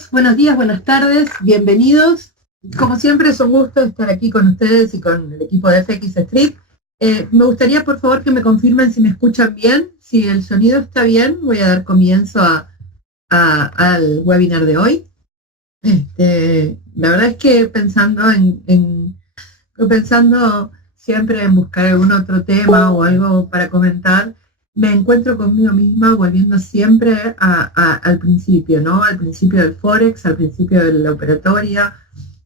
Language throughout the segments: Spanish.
todos, buenos días, buenas tardes, bienvenidos. Como siempre es un gusto estar aquí con ustedes y con el equipo de FX Street. Me gustaría por favor que me confirmen si me escuchan bien, si el sonido está bien. Voy a dar comienzo al webinar de hoy. La verdad es que pensando siempre en buscar algún otro tema o algo para comentar, me encuentro conmigo misma volviendo siempre al principio, ¿no? Al principio del Forex, al principio de la operatoria,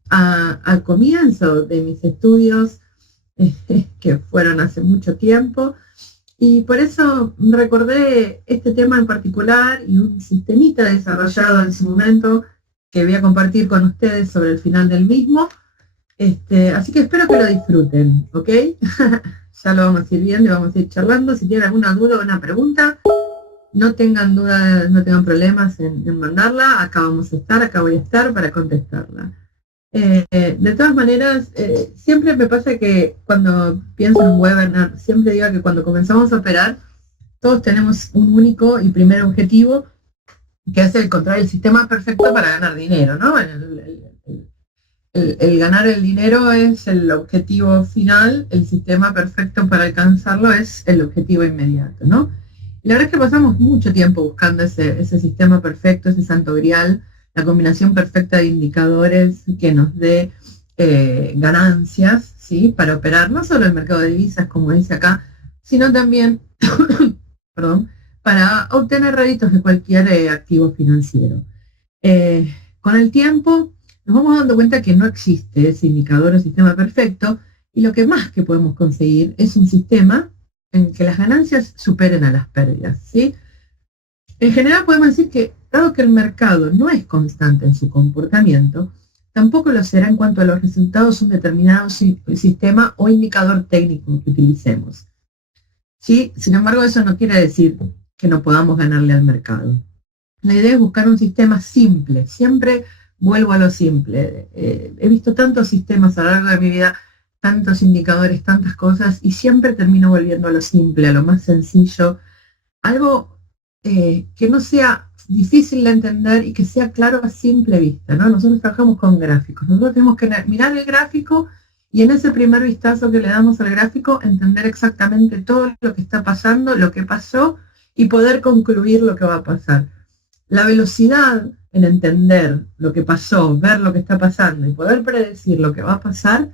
al comienzo de mis estudios, que fueron hace mucho tiempo. Y por eso recordé este tema en particular y un sistemita desarrollado en su momento que voy a compartir con ustedes sobre el final del mismo. Así que espero que lo disfruten, ¿ok? Ya lo vamos a ir viendo y vamos a ir charlando. Si tienen alguna duda o una pregunta, no tengan dudas, no tengan problemas en mandarla. Acá voy a estar para contestarla. De todas maneras, siempre me pasa que cuando pienso en un webinar, siempre digo que cuando comenzamos a operar, todos tenemos un único y primer objetivo, que es encontrar el sistema perfecto para ganar dinero, ¿no? El ganar el dinero es el objetivo final, el sistema perfecto para alcanzarlo es el objetivo inmediato, ¿no? Y la verdad es que pasamos mucho tiempo buscando ese sistema perfecto, ese santo grial, la combinación perfecta de indicadores que nos dé ganancias, ¿sí? Para operar no solo el mercado de divisas, como dice acá, sino también perdón, para obtener réditos de cualquier activo financiero. Con el tiempo nos vamos dando cuenta que no existe ese indicador o sistema perfecto, y lo que más que podemos conseguir es un sistema en que las ganancias superen a las pérdidas, ¿sí? En general podemos decir que, dado que el mercado no es constante en su comportamiento, tampoco lo será en cuanto a los resultados de un determinado sistema o indicador técnico que utilicemos, ¿sí? Sin embargo, eso no quiere decir que no podamos ganarle al mercado. La idea es buscar un sistema simple. Siempre vuelvo a lo simple. He visto tantos sistemas a lo largo de mi vida, tantos indicadores, tantas cosas, y siempre termino volviendo a lo simple, a lo más sencillo, algo que no sea difícil de entender y que sea claro a simple vista, ¿no? Nosotros trabajamos con gráficos. Nosotros tenemos que mirar el gráfico y en ese primer vistazo que le damos al gráfico, entender exactamente todo lo que está pasando, lo que pasó, y poder concluir lo que va a pasar. La velocidad en entender lo que pasó, ver lo que está pasando y poder predecir lo que va a pasar,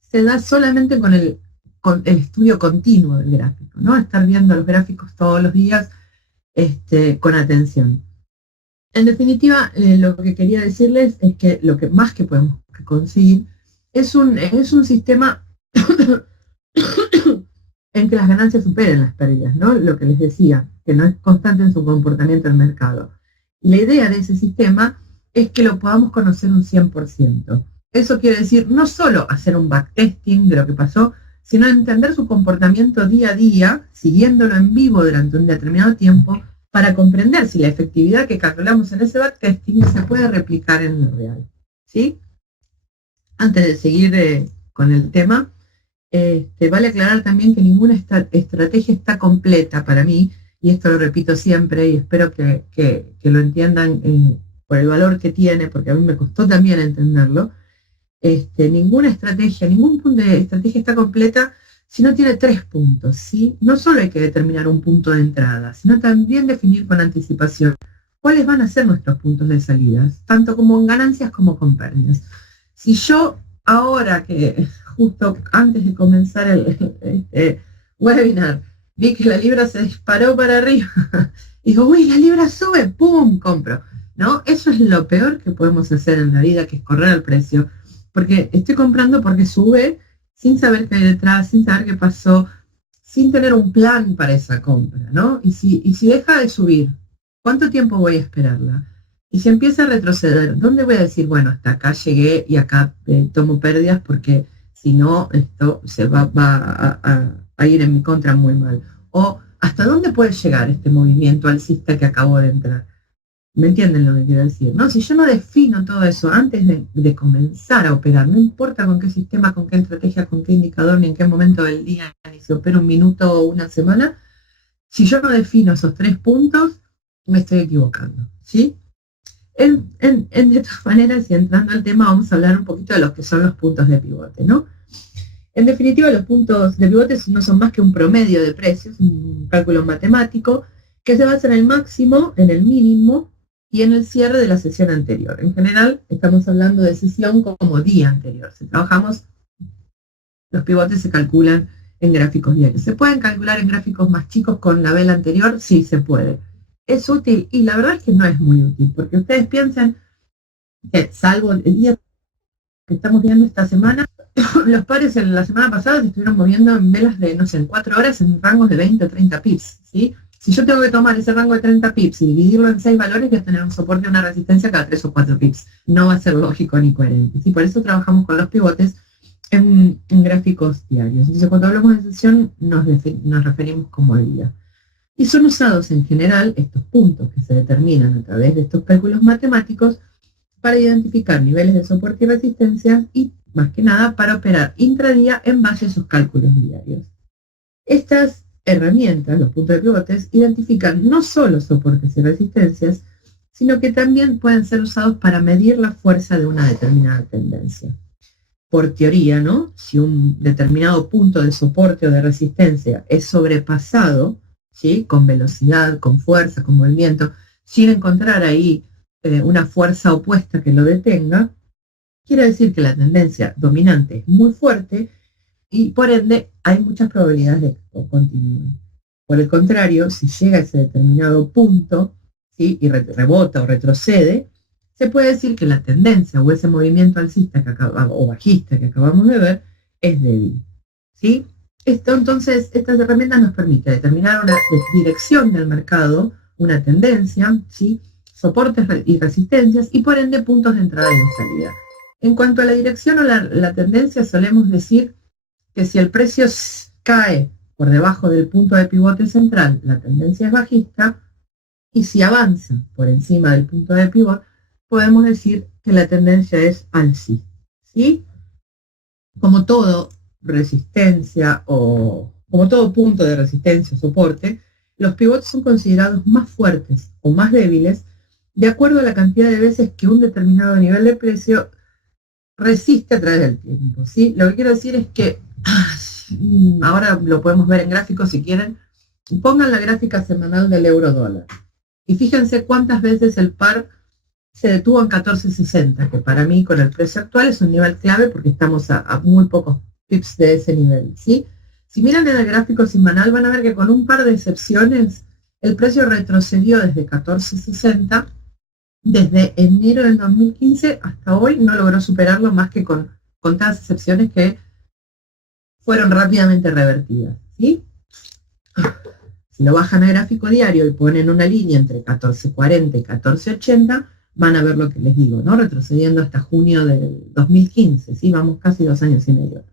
se da solamente con el estudio continuo del gráfico, ¿no? Estar viendo los gráficos todos los días con atención. En definitiva, lo que quería decirles es que lo que más que podemos conseguir es un sistema en que las ganancias superen las pérdidas, ¿no? Lo que les decía, que no es constante en su comportamiento el mercado. Y la idea de ese sistema es que lo podamos conocer un 100%. Eso quiere decir no solo hacer un backtesting de lo que pasó, sino entender su comportamiento día a día, siguiéndolo en vivo durante un determinado tiempo, para comprender si la efectividad que calculamos en ese backtesting se puede replicar en el real, ¿sí? Antes de seguir con el tema, vale aclarar también que ninguna estrategia está completa para mí, y esto lo repito siempre y espero que lo entiendan por el valor que tiene, porque a mí me costó también entenderlo. Ninguna estrategia, ningún punto de estrategia está completa si no tiene 3 puntos, ¿sí? No solo hay que determinar un punto de entrada, sino también definir con anticipación cuáles van a ser nuestros puntos de salida, tanto como en ganancias como con pérdidas. Si yo ahora, que justo antes de comenzar el webinar, vi que la libra se disparó para arriba, y digo, uy, la libra sube, ¡pum!, compro, ¿no? Eso es lo peor que podemos hacer en la vida, que es correr al precio, porque estoy comprando porque sube, sin saber qué hay detrás, sin saber qué pasó, sin tener un plan para esa compra, ¿no? Y si deja de subir, ¿cuánto tiempo voy a esperarla? Y si empieza a retroceder, ¿dónde voy a decir, bueno, hasta acá llegué y acá tomo pérdidas, porque si no, esto se va a ir en mi contra muy mal? O ¿hasta dónde puede llegar este movimiento alcista que acabo de entrar? ¿Me entienden lo que quiero decir, no? Si yo no defino todo eso antes de comenzar a operar, no importa con qué sistema, con qué estrategia, con qué indicador, ni en qué momento del día, ni si opero un minuto o una semana, si yo no defino esos 3 puntos, me estoy equivocando, ¿sí? De todas maneras, y entrando al tema, vamos a hablar un poquito de lo que son los puntos de pivote, ¿no? En definitiva, los puntos de pivote no son más que un promedio de precios, un cálculo matemático, que se basa en el máximo, en el mínimo y en el cierre de la sesión anterior. En general, estamos hablando de sesión como día anterior. Si trabajamos, los pivotes se calculan en gráficos diarios. ¿Se pueden calcular en gráficos más chicos con la vela anterior? Sí, se puede. Es útil, y la verdad es que no es muy útil, porque ustedes piensan que, salvo el día que estamos viendo esta semana, los pares en la semana pasada se estuvieron moviendo en velas de, no sé, en 4 horas en rangos de 20 o 30 pips, ¿sí? Si yo tengo que tomar ese rango de 30 pips y dividirlo en 6 valores, voy a tener un soporte y una resistencia cada 3 o 4 pips. No va a ser lógico ni coherente, ¿sí? Por eso trabajamos con los pivotes en gráficos diarios. Entonces, cuando hablamos de sesión, nos referimos como día. Y son usados en general estos puntos que se determinan a través de estos cálculos matemáticos para identificar niveles de soporte y resistencia y, más que nada, para operar intradía en base a esos cálculos diarios. Estas herramientas, los puntos de pivotes, identifican no solo soportes y resistencias, sino que también pueden ser usados para medir la fuerza de una determinada tendencia. Por teoría, ¿no? Si un determinado punto de soporte o de resistencia es sobrepasado, ¿sí? Con velocidad, con fuerza, con movimiento, sin encontrar ahí una fuerza opuesta que lo detenga, quiere decir que la tendencia dominante es muy fuerte y por ende hay muchas probabilidades de que continúe. Por el contrario, si llega a ese determinado punto, ¿sí? Y rebota o retrocede, se puede decir que la tendencia o ese movimiento alcista o bajista que acabamos de ver es débil, ¿sí? Entonces, estas herramientas nos permiten determinar una dirección del mercado, una tendencia, ¿sí? Soportes y resistencias y por ende puntos de entrada y de salida. En cuanto a la dirección o la tendencia, solemos decir que si el precio cae por debajo del punto de pivote central, la tendencia es bajista, y si avanza por encima del punto de pivote, podemos decir que la tendencia es alcista, ¿sí? Como todo resistencia o como todo punto de resistencia o soporte, los pivotes son considerados más fuertes o más débiles de acuerdo a la cantidad de veces que un determinado nivel de precio resiste a través del tiempo, ¿sí? Lo que quiero decir es que, ahora lo podemos ver en gráficos si quieren, pongan la gráfica semanal del euro dólar y fíjense cuántas veces el par se detuvo en 14.60, que para mí con el precio actual es un nivel clave porque estamos a muy pocos pips de ese nivel, ¿sí? Si miran en el gráfico semanal van a ver que con un par de excepciones el precio retrocedió desde 14.60, desde enero del 2015 hasta hoy no logró superarlo más que con contadas excepciones que fueron rápidamente revertidas, ¿sí? Si lo bajan a gráfico diario y ponen una línea entre 14.40 y 14.80, van a ver lo que les digo, ¿no? Retrocediendo hasta junio del 2015, ¿sí? Vamos casi 2 años y medio.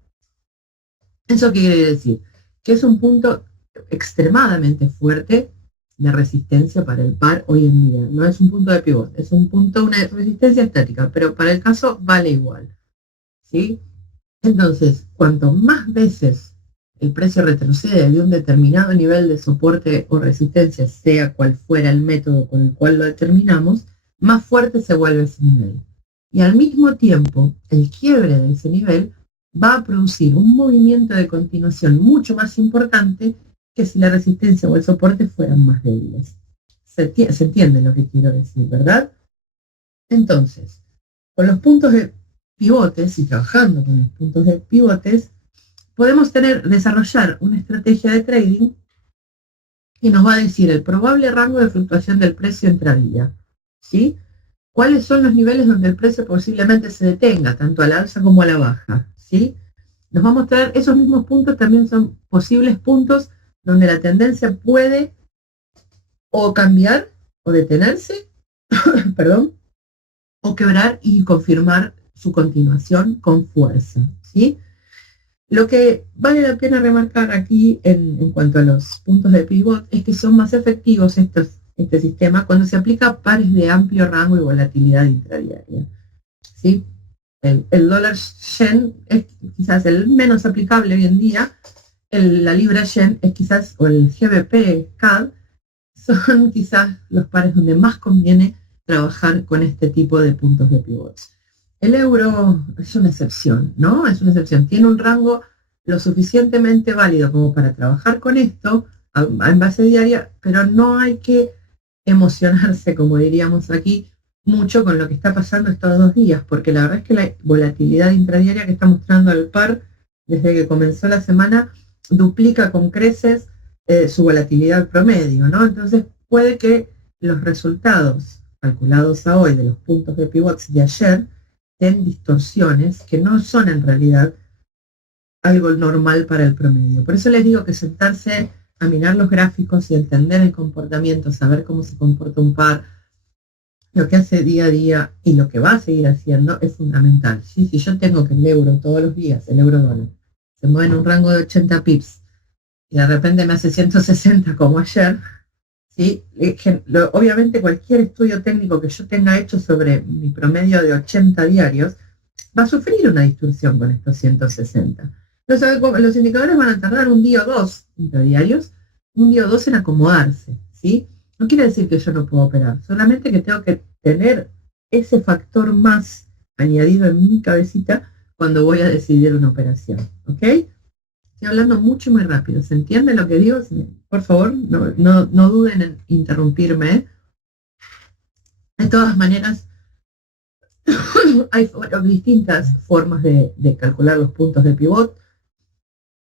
¿Eso qué quiere decir? Que es un punto extremadamente fuerte de resistencia para el par hoy en día. No es un punto de pivote, es un punto, una resistencia estática, pero para el caso vale igual, ¿sí? Entonces, cuanto más veces el precio retrocede de un determinado nivel de soporte o resistencia, sea cual fuera el método con el cual lo determinamos, más fuerte se vuelve ese nivel. Y al mismo tiempo, el quiebre de ese nivel va a producir un movimiento de continuación mucho más importante que si la resistencia o el soporte fueran más débiles. Se entiende lo que quiero decir, ¿verdad? Entonces, con los puntos de pivotes y trabajando con los puntos de pivotes, podemos desarrollar una estrategia de trading que nos va a decir el probable rango de fluctuación del precio intradía, ¿sí? ¿Cuáles son los niveles donde el precio posiblemente se detenga, tanto a la alza como a la baja, ¿sí? Nos va a mostrar esos mismos puntos, también son posibles puntos donde la tendencia puede o cambiar o detenerse, perdón, o quebrar y confirmar su continuación con fuerza, ¿sí? Lo que vale la pena remarcar aquí en cuanto a los puntos de pivot es que son más efectivos este sistema cuando se aplica a pares de amplio rango y volatilidad intradiaria, ¿sí? El dólar yen es quizás el menos aplicable hoy en día, la libra yen es quizás, o el GBP CAD, son quizás los pares donde más conviene trabajar con este tipo de puntos de pivots. El euro es una excepción, ¿no? Es una excepción. Tiene un rango lo suficientemente válido como para trabajar con esto en base diaria, pero no hay que emocionarse, como diríamos aquí, mucho con lo que está pasando estos 2 días, porque la verdad es que la volatilidad intradiaria que está mostrando el par desde que comenzó la semana duplica con creces su volatilidad promedio, ¿no? Entonces puede que los resultados calculados a hoy de los puntos de pivots de ayer den distorsiones que no son en realidad algo normal para el promedio. Por eso les digo que sentarse a mirar los gráficos y entender el comportamiento, saber cómo se comporta un par, lo que hace día a día y lo que va a seguir haciendo es fundamental. ¿Sí? Si yo tengo que el euro todos los días, el euro dólar, se mueve en un rango de 80 pips y de repente me hace 160 como ayer, ¿sí? Obviamente cualquier estudio técnico que yo tenga hecho sobre mi promedio de 80 diarios va a sufrir una distorsión con estos 160. Los indicadores van a tardar un día o dos intradiarios, un día o dos en acomodarse, ¿sí? No quiere decir que yo no puedo operar, solamente que tengo que tener ese factor más añadido en mi cabecita cuando voy a decidir una operación, ¿ok? Estoy hablando mucho y muy rápido, ¿se entiende lo que digo? Por favor, no duden en interrumpirme. De todas maneras, hay distintas formas de calcular los puntos de pivot.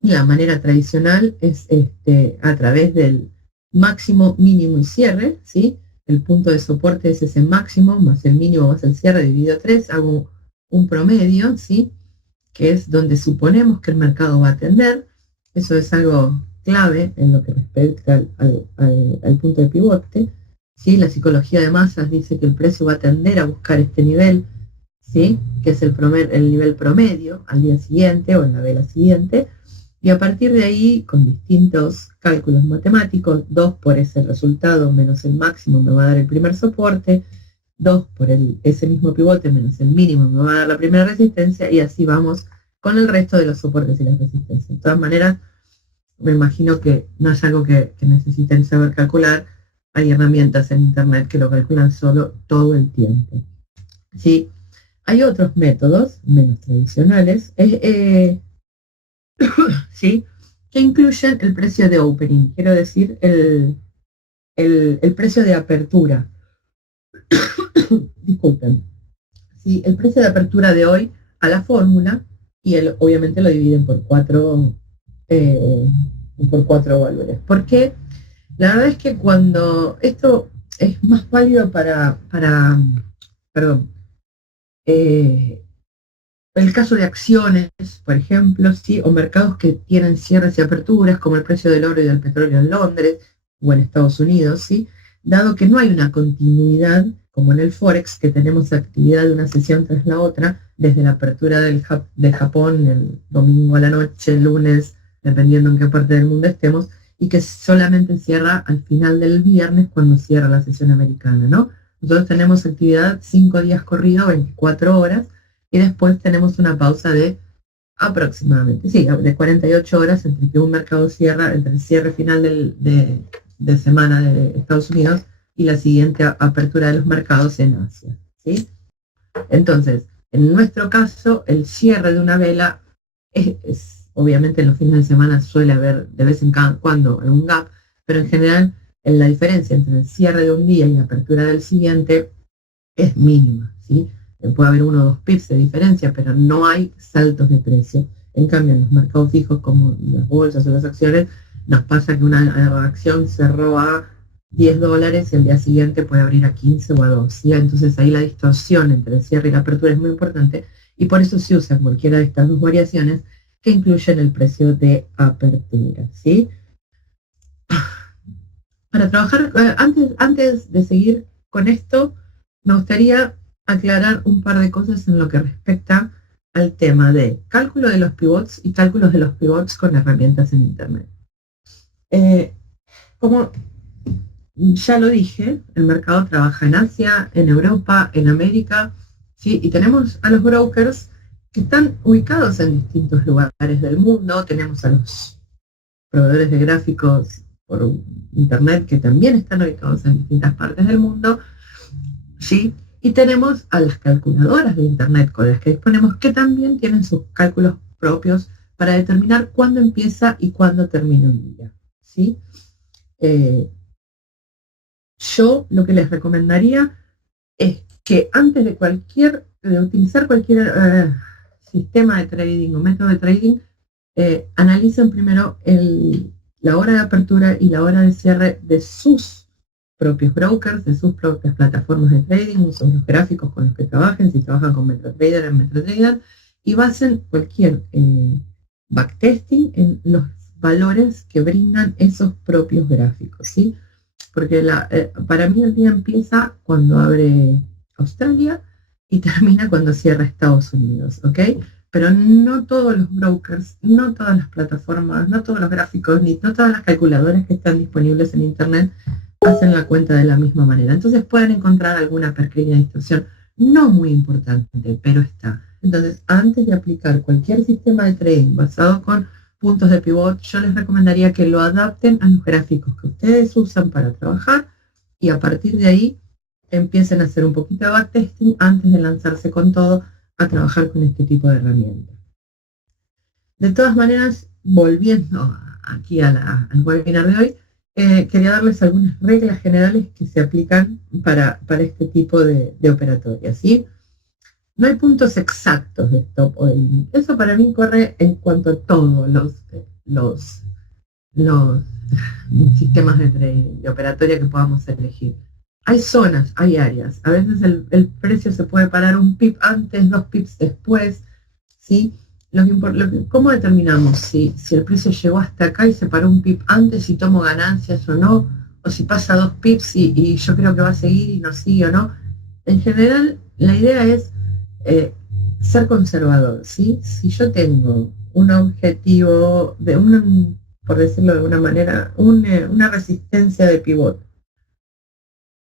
La manera tradicional es a través del máximo, mínimo y cierre, ¿sí? El punto de soporte es ese máximo más el mínimo más el cierre dividido 3. Hago un promedio, ¿sí? Que es donde suponemos que el mercado va a tender. Eso es algo clave en lo que respecta al punto de pivote. ¿Sí? La psicología de masas dice que el precio va a tender a buscar este nivel, ¿sí? Que es el nivel promedio al día siguiente o en la vela siguiente. Y a partir de ahí, con distintos cálculos matemáticos, 2 por ese resultado menos el máximo me va a dar el primer soporte, 2 por ese mismo pivote menos el mínimo me va a dar la primera resistencia, y así vamos con el resto de los soportes y las resistencias. De todas maneras, me imagino que no es algo que necesiten saber calcular. Hay herramientas en internet que lo calculan solo todo el tiempo. ¿Sí? Hay otros métodos menos tradicionales, ¿sí? Que incluyen el precio de opening, quiero decir, el precio de apertura. Disculpen. ¿Sí? El precio de apertura de hoy a la fórmula, y obviamente lo dividen por cuatro valores. ¿Por qué? La verdad es que cuando esto es más válido perdón, el caso de acciones, por ejemplo, ¿sí? O mercados que tienen cierres y aperturas, como el precio del oro y del petróleo en Londres o en Estados Unidos, ¿sí? Dado que no hay una continuidad, como en el Forex, que tenemos actividad de una sesión tras la otra, desde la apertura de Japón el domingo a la noche, el lunes, dependiendo en qué parte del mundo estemos, y que solamente cierra al final del viernes cuando cierra la sesión americana, ¿no? Nosotros tenemos actividad 5 días corrido, 24 horas, y después tenemos una pausa de aproximadamente, sí, de 48 horas entre que un mercado cierra, entre el cierre final de semana de Estados Unidos y la siguiente apertura de los mercados en Asia, ¿sí? Entonces, en nuestro caso, el cierre de una vela obviamente en los fines de semana suele haber de vez en cuando algún gap, pero en general la diferencia entre el cierre de un día y la apertura del siguiente es mínima, ¿sí? Puede haber 1 o 2 pips de diferencia, pero no hay saltos de precio. En cambio, en los mercados fijos, como las bolsas o las acciones, nos pasa que una acción cerró a $10 y el día siguiente puede abrir a 15 o a 2. ¿Sí? Entonces ahí la distorsión entre el cierre y la apertura es muy importante, y por eso se usa cualquiera de estas dos variaciones que incluyen el precio de apertura, ¿sí? Para trabajar, antes de seguir con esto, me gustaría aclarar un par de cosas en lo que respecta al tema de cálculo de los pivots y cálculos de los pivots con herramientas en internet. Como ya lo dije, el mercado trabaja en Asia, en Europa, en América, ¿sí? Y tenemos a los brokers que están ubicados en distintos lugares del mundo. Tenemos a los proveedores de gráficos por internet que también están ubicados en distintas partes del mundo. ¿sí? Y tenemos a las calculadoras de Internet con las que disponemos, que también tienen sus cálculos propios para determinar cuándo empieza y cuándo termina un día, ¿sí? Eh, yo lo que les recomendaría es que antes de utilizar cualquier sistema de trading o método de trading, analicen primero la hora de apertura y la hora de cierre de sus propios brokers, de sus propias plataformas de trading, usen los gráficos con los que trabajen, si trabajan con MetaTrader en MetaTrader, y basen cualquier backtesting en los valores que brindan esos propios gráficos, ¿sí? Porque para mí el día empieza cuando abre Australia y termina cuando cierra Estados Unidos, ¿ok? Pero no todos los brokers, no todas las plataformas, no todos los gráficos, ni no todas las calculadoras que están disponibles en Internet hacen la cuenta de la misma manera. Entonces pueden encontrar alguna pequeña distorsión, no muy importante, pero está. Entonces, antes de aplicar cualquier sistema de trading basado con puntos de pivot, yo les recomendaría que lo adapten a los gráficos que ustedes usan para trabajar y a partir de ahí empiecen a hacer un poquito de backtesting antes de lanzarse con todo a trabajar con este tipo de herramientas. De todas maneras, volviendo aquí al webinar de hoy, quería darles algunas reglas generales que se aplican para este tipo de operatoria, ¿sí? No hay puntos exactos de stop o de límite. Eso para mí corre en cuanto a todos los sistemas de trading, de operatoria que podamos elegir. Hay zonas, hay áreas. A veces el precio se puede parar un pip antes, 2 pips después, ¿sí? ¿Cómo determinamos si el precio llegó hasta acá y se paró un pip antes, si tomo ganancias o no? O si pasa 2 pips y yo creo que va a seguir y no sigue o no. En general, la idea es ser conservador, ¿sí? Si yo tengo un objetivo por decirlo de alguna manera, una resistencia de pivot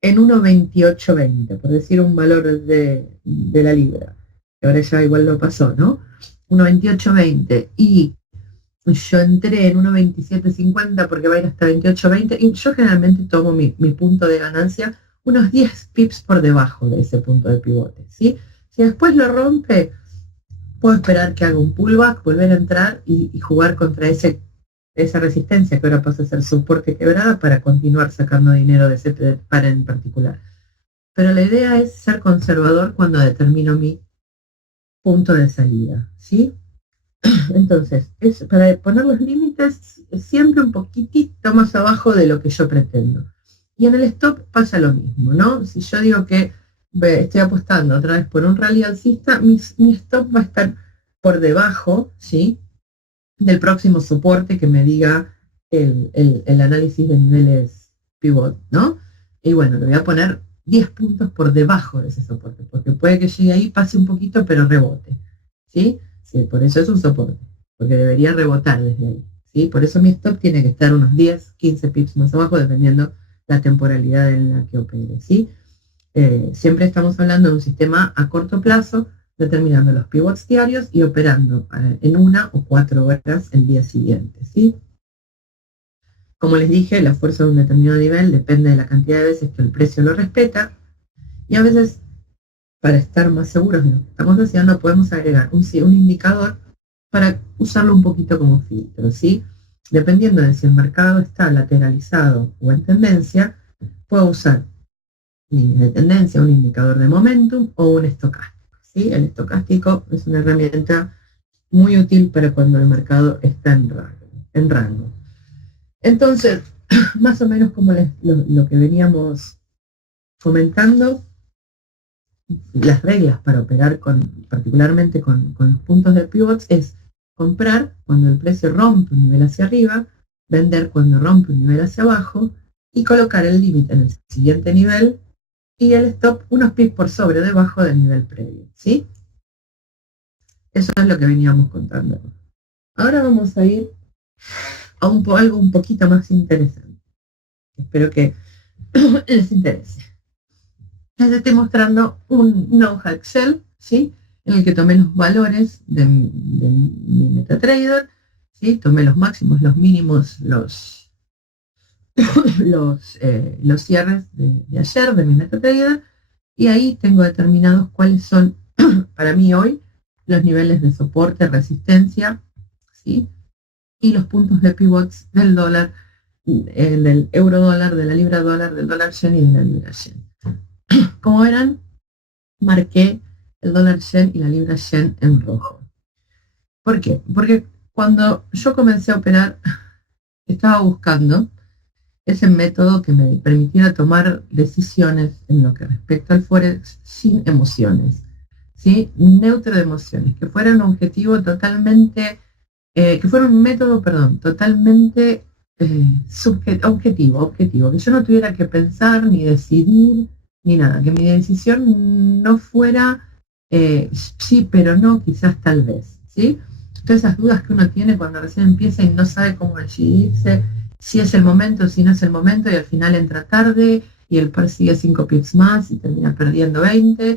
en 1.2820, por decir un valor de la libra, que ahora ya igual lo pasó, ¿no? 1.2820 y yo entré en 1.2750 porque va a ir hasta 28.20 y yo generalmente tomo mi punto de ganancia unos 10 pips por debajo de ese punto de pivote, ¿sí? Si después lo rompe, puedo esperar que haga un pullback, volver a entrar y jugar contra esa resistencia que ahora pasa a ser soporte quebrada para continuar sacando dinero de ese par en particular. Pero la idea es ser conservador cuando determino mi punto de salida, ¿sí? Entonces, para poner los límites siempre un poquitito más abajo de lo que yo pretendo. Y en el stop pasa lo mismo, ¿no? Si yo digo que estoy apostando otra vez por un rally alcista, mi stop va a estar por debajo, ¿sí? Del próximo soporte que me diga el análisis de niveles pivot, ¿no? Y bueno, le voy a poner 10 puntos por debajo de ese soporte, porque puede que llegue ahí, pase un poquito, pero rebote, ¿sí? Sí, por eso es un soporte, porque debería rebotar desde ahí, ¿sí? Por eso mi stop tiene que estar unos 10, 15 pips más abajo, dependiendo la temporalidad en la que opere, ¿sí? Siempre estamos hablando de un sistema a corto plazo, determinando los pivots diarios y operando en 1 o 4 horas el día siguiente, ¿sí? Como les dije, la fuerza de un determinado nivel depende de la cantidad de veces que el precio lo respeta y a veces, para estar más seguros de lo que estamos haciendo, podemos agregar un indicador para usarlo un poquito como filtro, ¿sí? Dependiendo de si el mercado está lateralizado o en tendencia, puedo usar líneas de tendencia, un indicador de momentum o un estocástico, ¿sí? El estocástico es una herramienta muy útil para cuando el mercado está en rango. Entonces, más o menos como lo que veníamos comentando, las reglas para operar particularmente con los puntos de pivots es comprar cuando el precio rompe un nivel hacia arriba, vender cuando rompe un nivel hacia abajo y colocar el límite en el siguiente nivel y el stop unos pips por sobre o debajo del nivel previo, ¿sí? Eso es lo que veníamos contando. Ahora vamos a ir a algo un poquito más interesante. Espero que les interese. Les estoy mostrando una hoja Excel, ¿sí? En el que tomé los valores de mi MetaTrader, ¿sí? Tomé los máximos, los mínimos, los cierres de ayer de mi MetaTrader y ahí tengo determinados cuáles son para mí hoy los niveles de soporte, resistencia, ¿sí? Y los puntos de pivots del dólar, del euro dólar, de la libra dólar, del dólar yen y de la libra yen. Como verán, marqué el dólar yen y la libra yen en rojo. ¿Por qué? Porque cuando yo comencé a operar, estaba buscando ese método que me permitiera tomar decisiones en lo que respecta al Forex sin emociones, ¿sí? Neutro de emociones, que fuera un objetivo totalmente, que fuera un método, perdón, totalmente objetivo, que yo no tuviera que pensar ni decidir ni nada, que mi decisión no fuera sí, pero no, quizás tal vez, ¿sí? Todas esas dudas que uno tiene cuando recién empieza y no sabe cómo decidirse, si es el momento, si no es el momento, y al final entra tarde y el par sigue 5 pips más y termina perdiendo 20.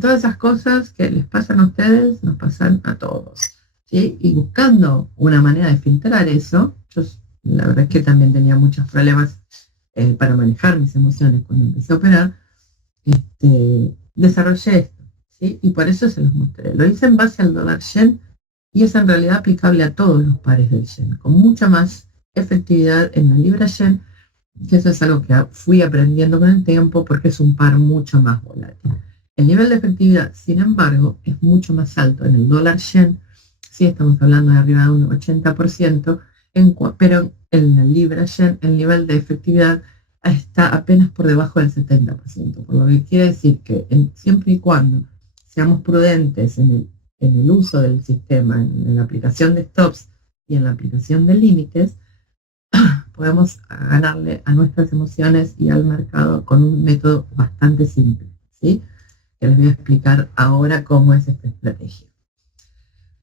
Todas esas cosas que les pasan a ustedes, nos pasan a todos, ¿sí? Y buscando una manera de filtrar eso, yo la verdad es que también tenía muchos problemas para manejar mis emociones cuando empecé a operar, desarrollé esto, ¿sí? Y por eso se los mostré. Lo hice en base al dólar yen y es en realidad aplicable a todos los pares del yen, con mucha más efectividad en la libra yen, que eso es algo que fui aprendiendo con el tiempo porque es un par mucho más volátil. El nivel de efectividad, sin embargo, es mucho más alto en el dólar yen, sí estamos hablando de arriba de un 80%, pero en la libra yen el nivel de efectividad está apenas por debajo del 70%, por lo que quiere decir que siempre y cuando seamos prudentes en el uso del sistema, en la aplicación de stops y en la aplicación de límites, podemos ganarle a nuestras emociones y al mercado con un método bastante simple, ¿sí? Que les voy a explicar ahora cómo es esta estrategia.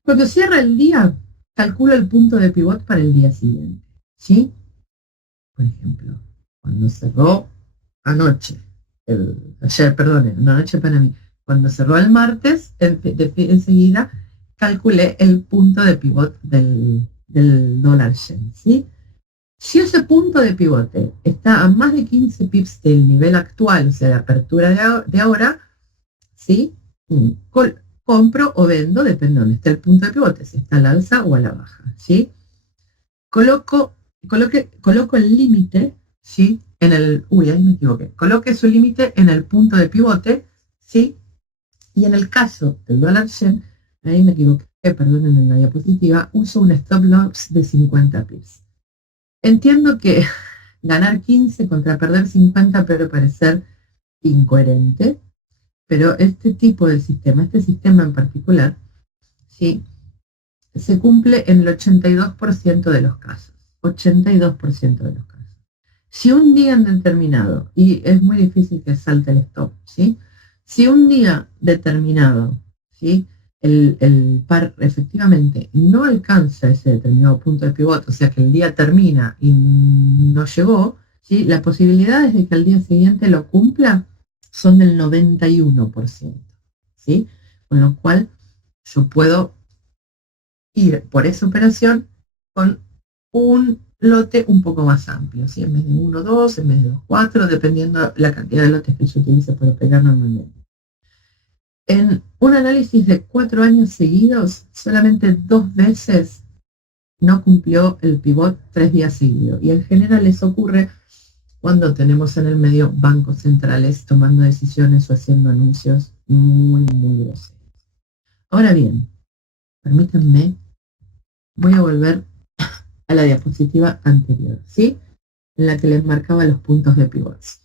Cuando cierra el día, calculo el punto de pivot para el día siguiente, ¿sí? Por ejemplo, cuando cerró anoche, anoche para mí, cuando cerró el martes, enseguida calculé el punto de pivot del dólar yen, ¿sí? Si ese punto de pivote está a más de 15 pips del nivel actual, o sea, de apertura de ahora, ¿sí? Compro o vendo, depende de dónde esté el punto de pivote, si está al alza o a la baja, ¿sí? Coloco el límite, ¿sí? Ahí me equivoqué. Coloque su límite en el punto de pivote, ¿sí? Y en el caso del dólar yen, ahí me equivoqué, perdonen en la diapositiva, uso un stop loss de 50 pips. Entiendo que ganar 15 contra perder 50 puede parecer incoherente, pero este tipo de sistema, este sistema en particular, ¿sí? Se cumple en el 82% de los casos. 82% de los casos. Si un día determinado, y es muy difícil que salte el stop, ¿sí? Si un día determinado, ¿sí? El par efectivamente no alcanza ese determinado punto de pivote, o sea que el día termina y no llegó, ¿sí? Las posibilidades de que al día siguiente lo cumpla son del 91%, ¿sí? Con lo cual yo puedo ir por esa operación con un lote un poco más amplio, ¿sí? En vez de 1, 2, en vez de 2, 4, dependiendo la cantidad de lotes que yo utilice para operar normalmente. En un análisis de 4 años seguidos, solamente 2 veces no cumplió el pivot 3 días seguidos. Y en general eso ocurre cuando tenemos en el medio bancos centrales tomando decisiones o haciendo anuncios muy, muy groseros. Ahora bien, permítanme, voy a volver a la diapositiva anterior, ¿sí? En la que les marcaba los puntos de pivots.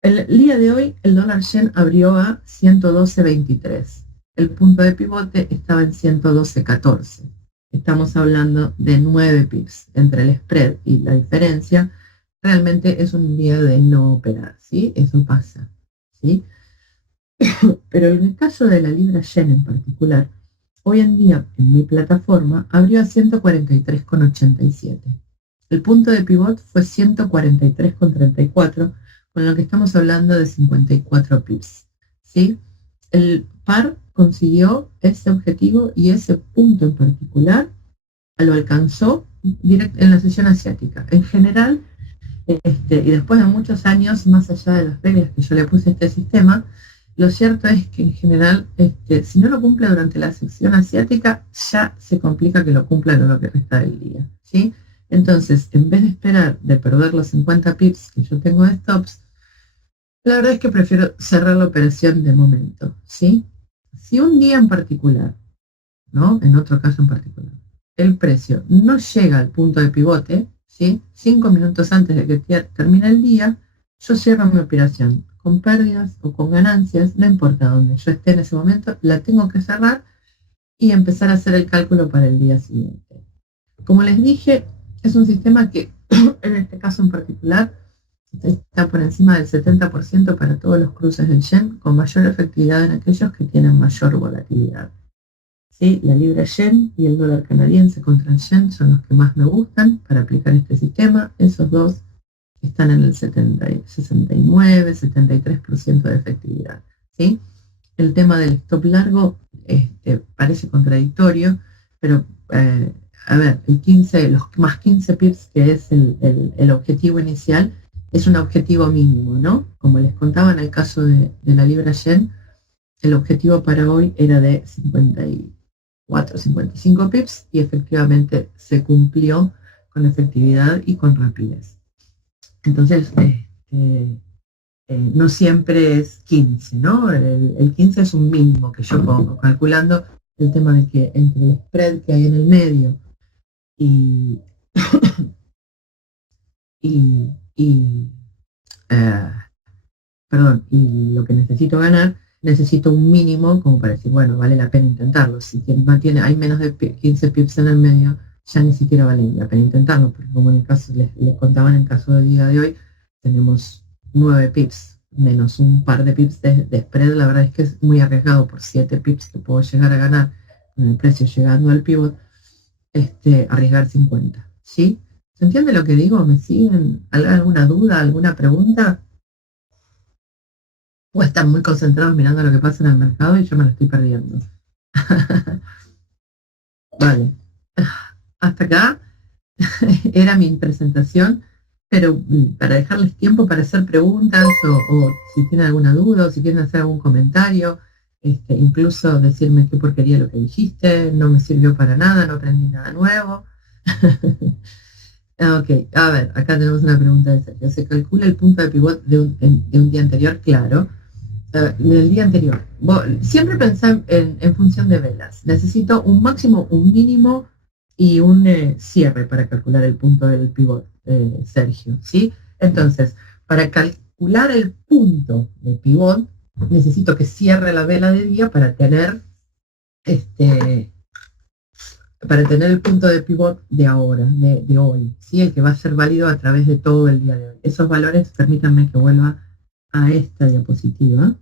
El día de hoy el dólar yen abrió a 112.23. El punto de pivote estaba en 112.14. Estamos hablando de 9 pips entre el spread y la diferencia. Realmente es un día de no operar, ¿sí? Eso pasa, ¿sí? Pero en el caso de la libra yen en particular, hoy en día en mi plataforma abrió a 143.87. El punto de pivot fue 143.34, con lo que estamos hablando de 54 pips, ¿sí? El par consiguió ese objetivo y ese punto en particular lo alcanzó en la sesión asiática. En general, Y después de muchos años, más allá de las reglas que yo le puse a este sistema, lo cierto es que en general, si no lo cumple durante la sección asiática, ya se complica que lo cumpla en lo que resta del día, ¿sí? Entonces, en vez de esperar de perder los 50 pips que yo tengo de stops, la verdad es que prefiero cerrar la operación de momento, ¿sí? Si un día en particular, ¿no? En otro caso en particular, el precio no llega al punto de pivote, ¿sí? 5 minutos antes de que termine el día, yo cierro mi operación con pérdidas o con ganancias, no importa dónde yo esté en ese momento, la tengo que cerrar y empezar a hacer el cálculo para el día siguiente. Como les dije, es un sistema que en este caso en particular está por encima del 70% para todos los cruces del yen, con mayor efectividad en aquellos que tienen mayor volatilidad. ¿Sí? La libra yen y el dólar canadiense contra el yen son los que más me gustan para aplicar este sistema. Esos dos están en el 69, 73% de efectividad. ¿Sí? El tema del stop largo parece contradictorio, pero a ver, el 15, los más 15 pips, que es el objetivo inicial, es un objetivo mínimo, ¿no? Como les contaba en el caso de la libra yen, el objetivo para hoy era de 54, 55 pips y efectivamente se cumplió con efectividad y con rapidez. Entonces, no siempre es 15, ¿no? El 15 es un mínimo que yo pongo, calculando el tema de que entre el spread que hay en el medio y, y, y y lo que necesito ganar, necesito un mínimo como para decir, bueno, vale la pena intentarlo. Si hay menos de 15 pips en el medio, ya ni siquiera vale la pena intentarlo, porque como en el caso, les contaba en el caso del día de hoy, tenemos 9 pips, menos un par de pips de spread. La verdad es que es muy arriesgado por 7 pips que puedo llegar a ganar con el precio llegando al pivot, arriesgar 50, ¿sí? ¿Se entiende lo que digo? ¿Me siguen? ¿Alguna duda? ¿Alguna pregunta? O están muy concentrados mirando lo que pasa en el mercado y yo me lo estoy perdiendo. Vale. Hasta acá era mi presentación, pero para dejarles tiempo para hacer preguntas o si tienen alguna duda o si quieren hacer algún comentario, incluso decirme qué porquería lo que dijiste, no me sirvió para nada, no aprendí nada nuevo. Ok, a ver, acá tenemos una pregunta de Sergio. ¿Se calcula el punto de pivot de un día anterior? Claro. Del día anterior. Siempre pensé en función de velas. Necesito un máximo, un mínimo y un cierre para calcular el punto del pivot, Sergio. ¿Sí? Entonces, para calcular el punto de pivot, necesito que cierre la vela de día para tener el punto de pivot de ahora, de hoy, ¿sí? El que va a ser válido a través de todo el día de hoy. Esos valores, permítanme que vuelva a esta diapositiva,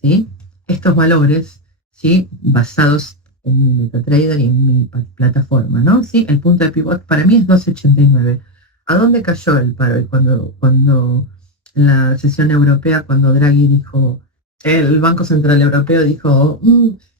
¿sí? Estos valores, ¿sí? Basados en mi MetaTrader y en mi plataforma, ¿no? ¿Sí? El punto de pivot para mí es 12.89. ¿A dónde cayó el paro? Cuando en la sesión europea, cuando Draghi dijo, el Banco Central Europeo dijo,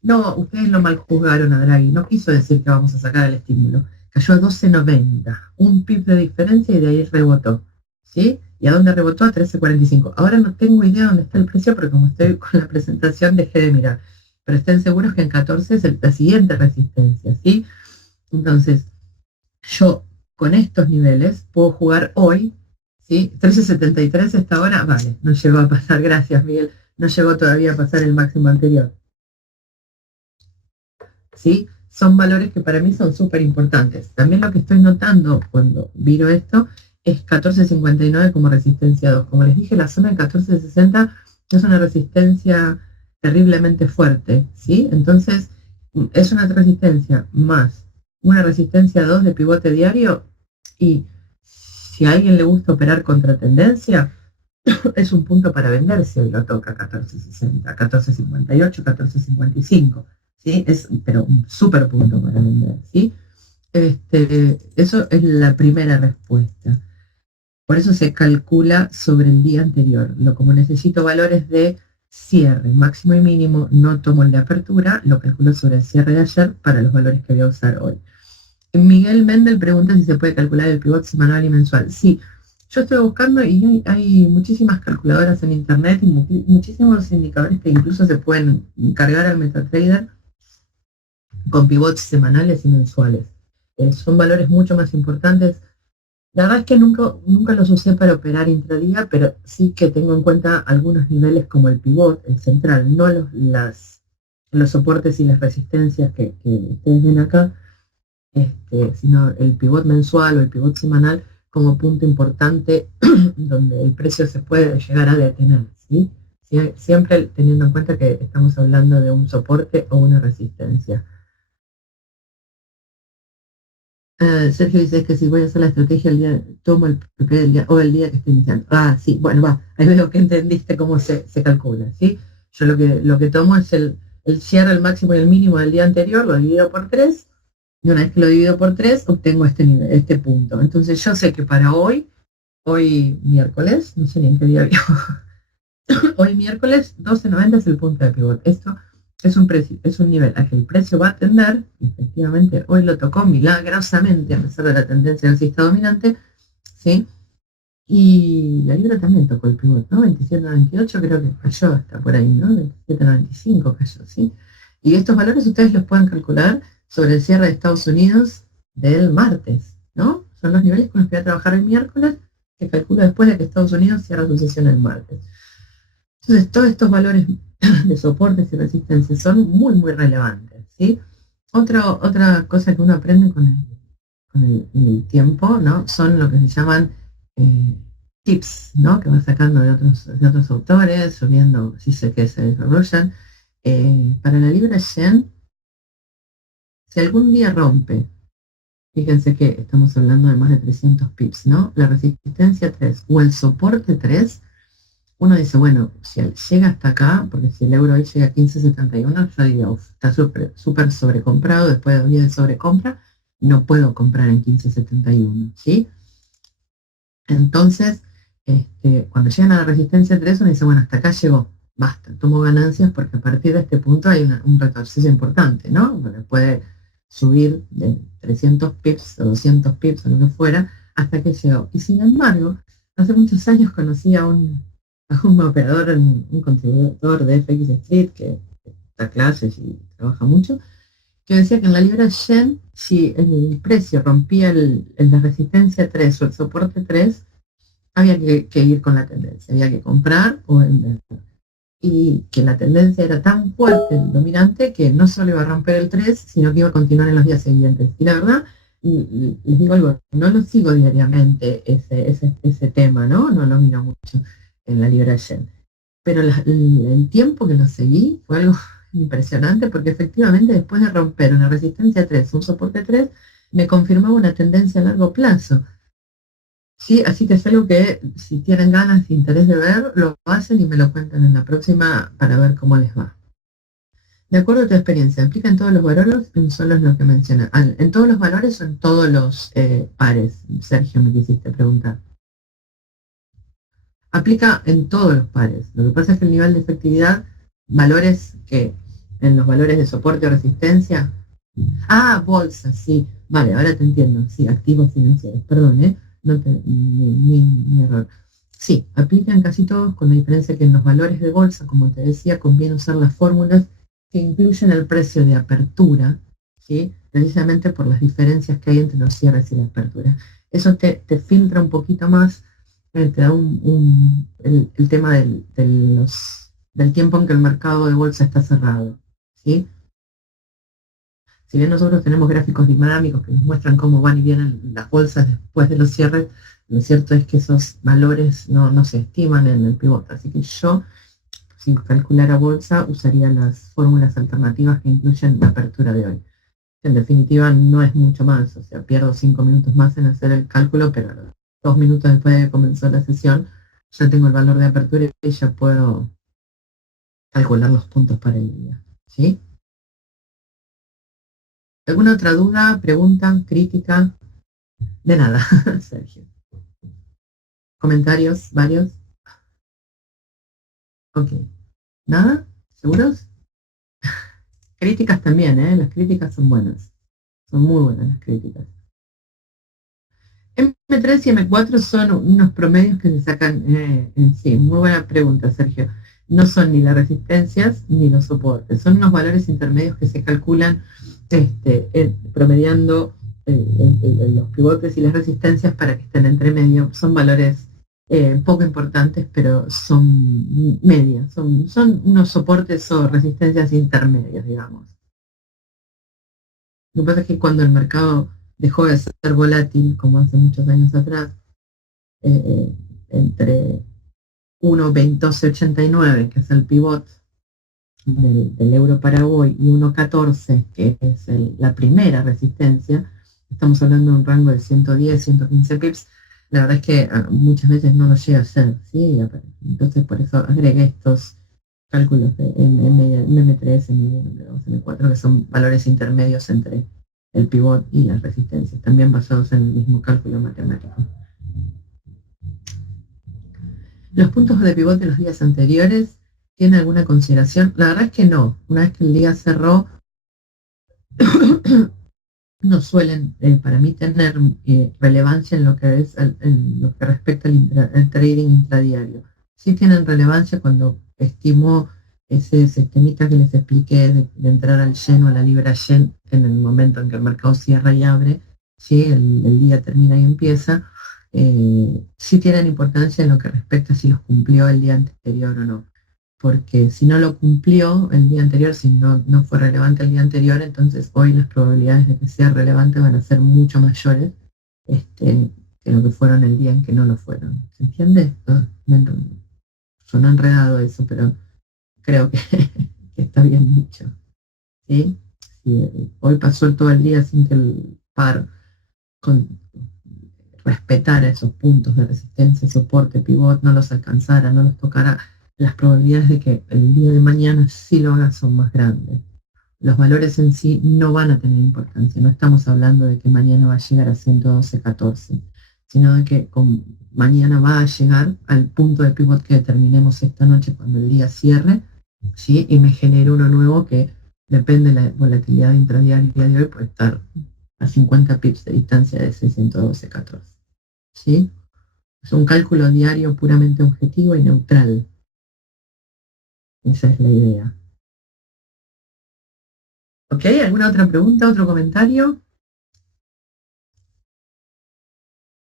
no, ustedes lo mal juzgaron a Draghi, no quiso decir que vamos a sacar el estímulo. Cayó a 12.90, un pip de diferencia y de ahí rebotó, ¿sí? ¿Y a dónde rebotó? A 13.45. Ahora no tengo idea dónde está el precio porque como estoy con la presentación dejé de mirar. Pero estén seguros que en 14 es la siguiente resistencia, ¿sí? Entonces, yo con estos niveles puedo jugar hoy, ¿sí? 13.73 esta hora, vale, no llegó a pasar, gracias Miguel, no llegó todavía a pasar el máximo anterior. ¿Sí? Son valores que para mí son súper importantes. También lo que estoy notando cuando miro esto es 14.59 como resistencia 2. Como les dije, la zona de 14.60 es una resistencia terriblemente fuerte, ¿sí? Entonces, es una resistencia más una resistencia 2 de pivote diario y si a alguien le gusta operar contra tendencia, es un punto para venderse. Hoy lo toca 14.60, 14.58, 14.55. ¿Sí? Pero un súper punto para vender, ¿sí? Eso es la primera respuesta. Por eso se calcula sobre el día anterior. Como necesito valores de cierre, máximo y mínimo, no tomo el de apertura, lo calculo sobre el cierre de ayer para los valores que voy a usar hoy. Miguel Mendel pregunta si se puede calcular el pivot semanal y mensual. Sí, Yo estoy buscando y hay muchísimas calculadoras en internet y muchísimos indicadores que incluso se pueden cargar al MetaTrader con pivots semanales y mensuales. Son valores mucho más importantes. La verdad es que nunca los usé para operar intradía, pero sí que tengo en cuenta algunos niveles como el pivot, el central, no los soportes y las resistencias que ustedes ven acá, sino el pivot mensual o el pivot semanal como punto importante donde el precio se puede llegar a detener, ¿sí? Siempre teniendo en cuenta que estamos hablando de un soporte o una resistencia. Sergio dice que si voy a hacer la estrategia el día, tomo el PP del día o el día que estoy iniciando. Ah, sí, bueno, va, ahí veo que entendiste cómo se calcula, ¿sí? Yo lo que tomo es el cierre, el máximo y el mínimo del día anterior, lo divido por 3, y una vez que lo divido por 3, obtengo este nivel, este punto. Entonces yo sé que para hoy miércoles, no sé ni en qué día vivo, hoy miércoles 12.90 es el punto de pivot. Esto es un nivel al que el precio va a tender, efectivamente hoy lo tocó milagrosamente a pesar de la tendencia alcista dominante, ¿sí? Y la libra también tocó el pivot, ¿no? 27.98 creo que cayó hasta por ahí, ¿no? 27.95 cayó, ¿sí? Y estos valores ustedes los pueden calcular sobre el cierre de Estados Unidos del martes, ¿no? Son los niveles con los que voy a trabajar el miércoles, que calculo después de que Estados Unidos cierre su sesión el martes. Entonces, todos estos valores de soportes y resistencia son muy relevantes, ¿sí? Otra cosa que uno aprende con el tiempo, ¿no? Son lo que se llaman tips, ¿no? Que va sacando de otros autores, subiendo, si sé que se desarrollan. Para la libra yen, si algún día rompe, fíjense que estamos hablando de más de 300 pips, ¿no? La resistencia 3 o el soporte 3, uno dice, bueno, si llega hasta acá, porque si el euro hoy llega a 15.71, yo diría, está súper sobrecomprado, después de 2 días de sobrecompra, no puedo comprar en 15.71, ¿sí? Entonces, cuando llegan a la resistencia 3, uno dice, bueno, hasta acá llegó, basta, tomo ganancias porque a partir de este punto hay un retroceso importante, ¿no? Porque puede subir de 300 pips o 200 pips o lo que fuera hasta que llegó. Y sin embargo, hace muchos años conocí a un operador, un contribuidor de FX Street que da clases y trabaja mucho, que decía que en la libra yen, si el precio rompía la resistencia 3 o el soporte 3, había que ir con la tendencia, había que comprar o vender. Y que la tendencia era tan fuerte, el dominante, que no solo iba a romper el 3, sino que iba a continuar en los días siguientes. Y la verdad, les digo algo, no lo sigo diariamente ese tema, ¿no? No lo miro mucho en la libra yen. Pero el tiempo que lo seguí fue algo impresionante porque efectivamente después de romper una resistencia 3, un soporte 3, me confirmaba una tendencia a largo plazo. Sí, así que es algo que si tienen ganas y interés de ver, lo hacen y me lo cuentan en la próxima para ver cómo les va. De acuerdo a tu experiencia, ¿aplica en todos los valores o en solo en lo que mencionas? ¿En todos los valores o en todos los pares? Sergio, me quisiste preguntar. Aplica en todos los pares. Lo que pasa es que el nivel de efectividad, valores que en los valores de soporte o resistencia. Ah, bolsa, sí. Vale, ahora te entiendo. Sí, activos financieros. Perdón, ¿eh? No mi error. Sí, aplica en casi todos, con la diferencia que en los valores de bolsa, como te decía, conviene usar las fórmulas que incluyen el precio de apertura, ¿sí? Precisamente por las diferencias que hay entre los cierres y la apertura. Eso te filtra un poquito más, te da el tema del tiempo en que el mercado de bolsa está cerrado, ¿sí? Si bien nosotros tenemos gráficos dinámicos que nos muestran cómo van y vienen las bolsas después de los cierres, lo cierto es que esos valores no se estiman en el pivote. Así que yo, si calculara bolsa, usaría las fórmulas alternativas que incluyen la apertura de hoy. En definitiva, no es mucho más. O sea, pierdo 5 minutos más en hacer el cálculo, pero 2 minutos después de que comenzó la sesión, ya tengo el valor de apertura y ya puedo calcular los puntos para el día. ¿Sí? ¿Alguna otra duda, pregunta, crítica? De nada, Sergio. ¿Comentarios? ¿Varios? Ok. ¿Nada? ¿Seguros? Críticas también, ¿eh? Las críticas son buenas. Son muy buenas las críticas. M3 y M4 son unos promedios que se sacan en sí. Muy buena pregunta, Sergio. No son ni las resistencias ni los soportes, son unos valores intermedios que se calculan promediando los pivotes y las resistencias para que estén entre medio. Son valores poco importantes, pero son medias, son unos soportes o resistencias intermedias, digamos. Lo que pasa es que cuando el mercado dejó de ser volátil, como hace muchos años atrás, entre 1,2289, que es el pivot del euro para hoy, y 1,14, que es la primera resistencia, estamos hablando de un rango de 110, 115 pips, la verdad es que muchas veces no lo llega a ser, ¿sí? Entonces por eso agregué estos cálculos de M3, M1, M2, M4, que son valores intermedios entre el pivot y las resistencias, también basados en el mismo cálculo matemático. ¿Los puntos de pivot de los días anteriores tienen alguna consideración? La verdad es que no. Una vez que el día cerró, no suelen, para mí, tener relevancia en lo que es en lo que respecta al trading intradiario. Sí tienen relevancia cuando estimo ese sistemita que les expliqué de entrar al yen o a la libra yen en el momento en que el mercado cierra y abre, ¿sí? El día termina y empieza. Sí tienen importancia en lo que respecta a si los cumplió el día anterior o no. Porque si no lo cumplió el día anterior, si no fue relevante el día anterior, entonces hoy las probabilidades de que sea relevante van a ser mucho mayores que lo que fueron el día en que no lo fueron. ¿Se entiende? Suena enredado eso, pero creo que, que está bien dicho. ¿Sí? Hoy pasó todo el día sin que el par respetara esos puntos de resistencia, soporte, pivot, no los alcanzara, no los tocara, las probabilidades de que el día de mañana sí lo haga son más grandes. Los valores en sí no van a tener importancia, no estamos hablando de que mañana va a llegar a 112.14, sino de que mañana va a llegar al punto de pivot que determinemos esta noche cuando el día cierre, ¿sí? Y me genere uno nuevo que depende de la volatilidad intradiaria de hoy, puede estar a 50 pips de distancia de ese 112.14. ¿Sí? Es un cálculo diario puramente objetivo y neutral. Esa es la idea. ¿Ok? ¿Alguna otra pregunta, otro comentario?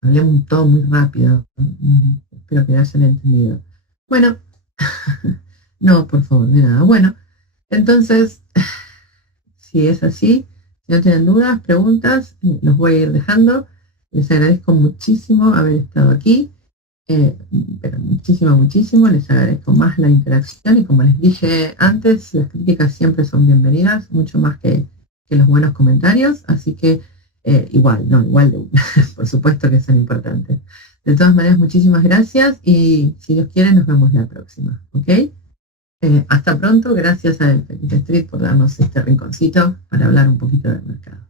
Hablé un todo muy rápido. Espero que lo hayan entendido. Bueno, no, por favor, de nada. Bueno, entonces, si es así, si no tienen dudas, preguntas, los voy a ir dejando. Les agradezco muchísimo haber estado aquí. Pero muchísimo, muchísimo, les agradezco más la interacción y como les dije antes, las críticas siempre son bienvenidas, mucho más que los buenos comentarios, así que igual, por supuesto que son importantes. De todas maneras, muchísimas gracias y si Dios quiere nos vemos la próxima, ¿ok? Hasta pronto, gracias a Felipe Street por darnos este rinconcito para hablar un poquito del mercado.